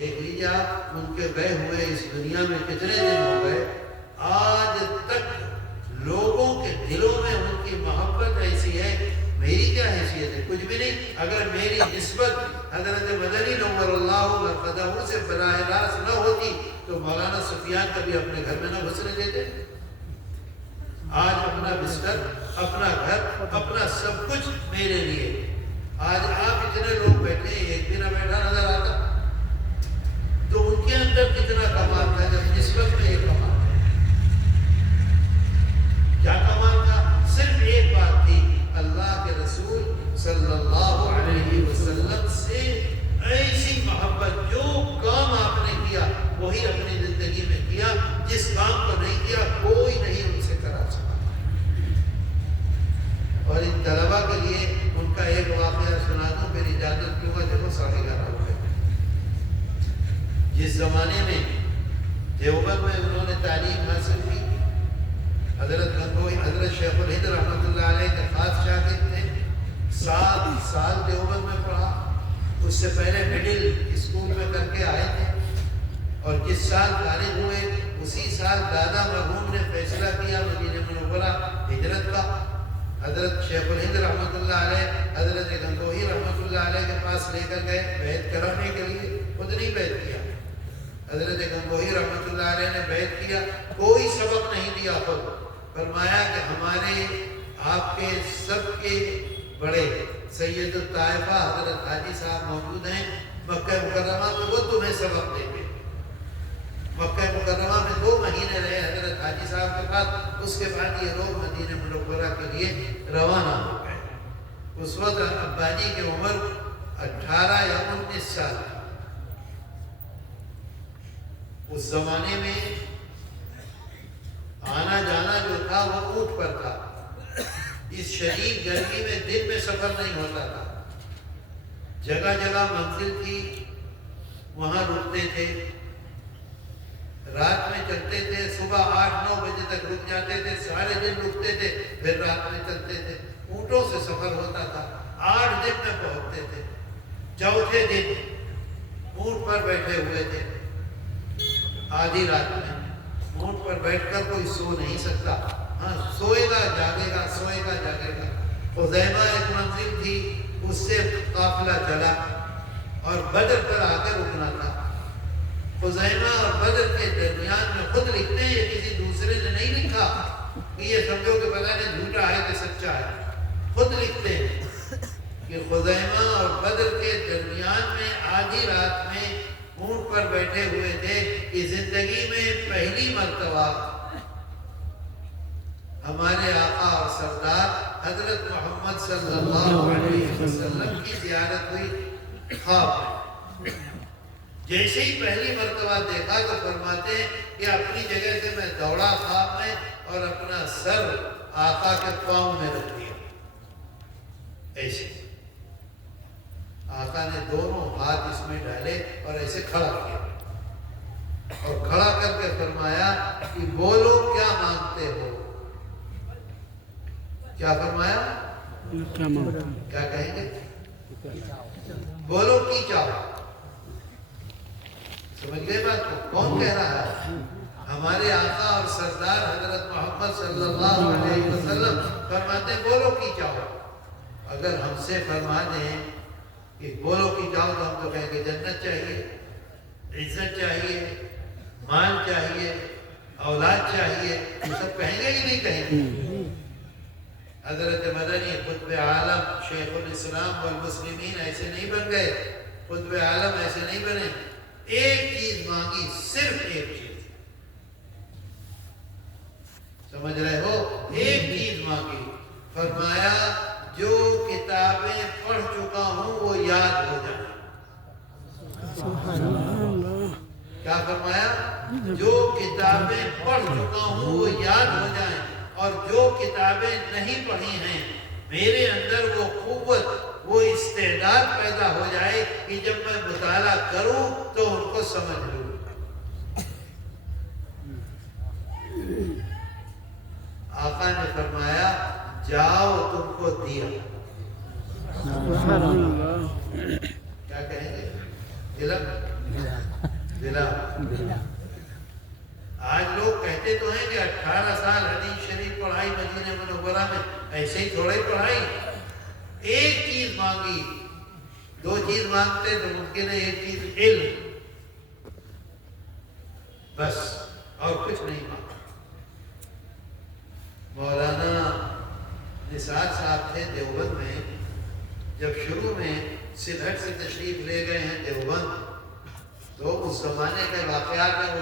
دیکھ لیجیے آپ ان کے گئے ہوئے اس دنیا میں کتنے دن ہو گئے، آج تک لوگوں کے دلوں میں ان کی محبت ایسی ہے. میری کیا حیثیت ہے؟ کچھ بھی نہیں. اگر میری نسبت حضرت مدنی نور اللہ مرقدہ سے براہ راست نہ ہوتی تو مولانا سفیان کبھی اپنے گھر میں نہ گھسنے دیتے. آج اپنا بستر، اپنا گھر، اپنا سب کچھ میرے لیے. آج آپ اتنے لوگ بیٹھے ہیں، ایک بھی نہ بیٹھا نظر آتا. تو ان کے اندر کتنا کمال تھا جب نسبت میں یہ کمال تھا. کیا کمال تھا؟ صرف ایک بات تھی، اللہ کے رسول صلی اللہ علیہ وسلم سے ایسی محبت. جو کام آپ نے کیا وہی اپنی زندگی میں کیا، جس کام کو نہیں کیا کوئی نہیں ان سے کرا سکا. اور ان طلبہ کے لیے ان کا ایک واقعہ سنا دوں، پھر اجازت کیوں گا. دیکھو 11:30 ہو گئے. جس زمانے میں دیوبند میں انہوں نے تعلیم حاصل کی، حضرت گنگوئی حضرت شیخ الہند رحمۃ اللہ علیہ کے خاص شاگرد تھے. 7 سال دیوبند میں پڑھا. اس سے پہلے مڈل اسکول میں کر کے آئے تھے، اور جس سال فارغ ہوئے اسی سال دادا مرحوم نے فیصلہ کیا مدینہ منورہ ہجرت کا. حضرت شیخ الہند رحمۃ اللہ علیہ حضرت گنگوئی رحمۃ اللہ علیہ کے پاس لے کر گئے بیعت کرانے کے لیے. خود نہیں بیعت کیا، حضرت گنگوئی رحمۃ اللہ علیہ نے بیعت کیا. کوئی سبق نہیں دیا. خود فرمایا کہ ہمارے آپ کے سب کے بڑے سید الطائفہ حضرت حاجی صاحب موجود ہیں مکہ مکرمہ میں، وہ تمہیں سبق دیں گے. مکہ مکرمہ میں 2 مہینے رہے حضرت حاجی صاحب کے پاس. اس کے بعد یہ لوگ مدینہ منورہ کے لیے روانہ ہو گئے. اس وقت ابانی کی عمر 18 یا 19 سال تھی. اس زمانے میں آنا جانا جو تھا وہ اونٹ پر تھا. اس شدید گرمی میں دن میں سفر نہیں ہوتا تھا. جگہ جگہ منزل تھی، وہاں رکتے تھے. رات میں چلتے تھے، صبح 8-9 بجے تک رک جاتے تھے، سارے دن رکتے تھے، پھر رات میں چلتے تھے. اونٹوں سے سفر ہوتا تھا. 8 دن میں پہنچتے تھے. چوتھے دن اونٹ پر بیٹھے ہوئے تھے. آدھی رات میں اونٹ پر بیٹھ کر کوئی سو نہیں سکتا. ہاں، سوئے گا جاگے گا، سوئے گا جاگے گا. خزیمہ ایک منزل تھی، اس سے قافلہ چلا اور بدر پر آ کر رکنا تھا. خزیمہ اور بدر کے درمیان میں خود لکھتے ہیں، یہ کسی دوسرے نے نہیں لکھا کہ یہ سمجھو کہ پتہ نہیں جھوٹا ہے کہ سچا ہے. خود لکھتے ہیں کہ خزیمہ اور بدر کے درمیان میں آدھی رات میں اونٹ پر بیٹھے ہوئے تھے کہ زندگی میں پہلی مرتبہ ہمارے آقا اور سردار حضرت محمد صلی اللہ علیہ وسلم کی زیارت ہوئی خواب میں. جیسے ہی پہلی مرتبہ دیکھا تو فرماتے ہیں کہ اپنی جگہ سے میں دوڑا خواب میں اور اپنا سر آقا کے پاؤں میں رکھ دیا. ایسے آقا نے دونوں ہاتھ اس میں ڈالے اور ایسے کھڑا کیا اور کھڑا کر کے فرمایا کہ بولو کیا مانگتے ہو. کیا فرمایا؟ کیا کہیں گے؟ بولو کی چاہو. سمجھ گئے بات کو؟ کون کہہ رہا ہے؟ ہمارے آقا اور سردار حضرت محمد صلی اللہ علیہ وسلم فرماتے ہیں بولو کی چاہو. اگر ہم سے فرما دیں کہ بولو کی چاہو تو ہم تو کہیں گے جنت چاہیے، عزت چاہیے، مال چاہیے، اولاد چاہیے. یہ سب کہیں گے کہ نہیں کہیں گے؟ حضرت مدنی قطب عالم شیخ الاسلام والمسلمین ایسے نہیں بن گئے. قطب عالم ایسے نہیں بنے. ایک چیز مانگی، صرف ایک چیز. سمجھ رہے ہو؟ ایک چیز مانگی. فرمایا جو کتابیں پڑھ چکا ہوں وہ یاد ہو جائیں. کیا فرمایا؟ جو کتابیں پڑھ چکا ہوں وہ یاد ہو جائیں، اور جو کتابیں نہیں پڑھی ہیں میرے اندر وہ قوت، وہ استعداد پیدا ہو جائے کہ جب میں مطالعہ کروں تو ان کو سمجھ لوں. آقا نے فرمایا جاؤ تم کو دیا. کیا کہیں گے؟ علم دلا۔ آج لوگ کہتے تو ہیں کہ 18 سال حدیث شریف پڑھائی مدینہ منورہ میں، ایسے ہی تھوڑے پڑھائی، ایک چیز مانگی، 2 چیز مانگتے تو ممکن ہے ایک چیز علم، بس اور کچھ نہیں مانگا۔ مولانا نثار صاحب تھے دیوبند میں، جب شروع میں سلہٹ سے تشریف لے گئے ہیں دیوبند، تو اس زمانے کے واقعات میں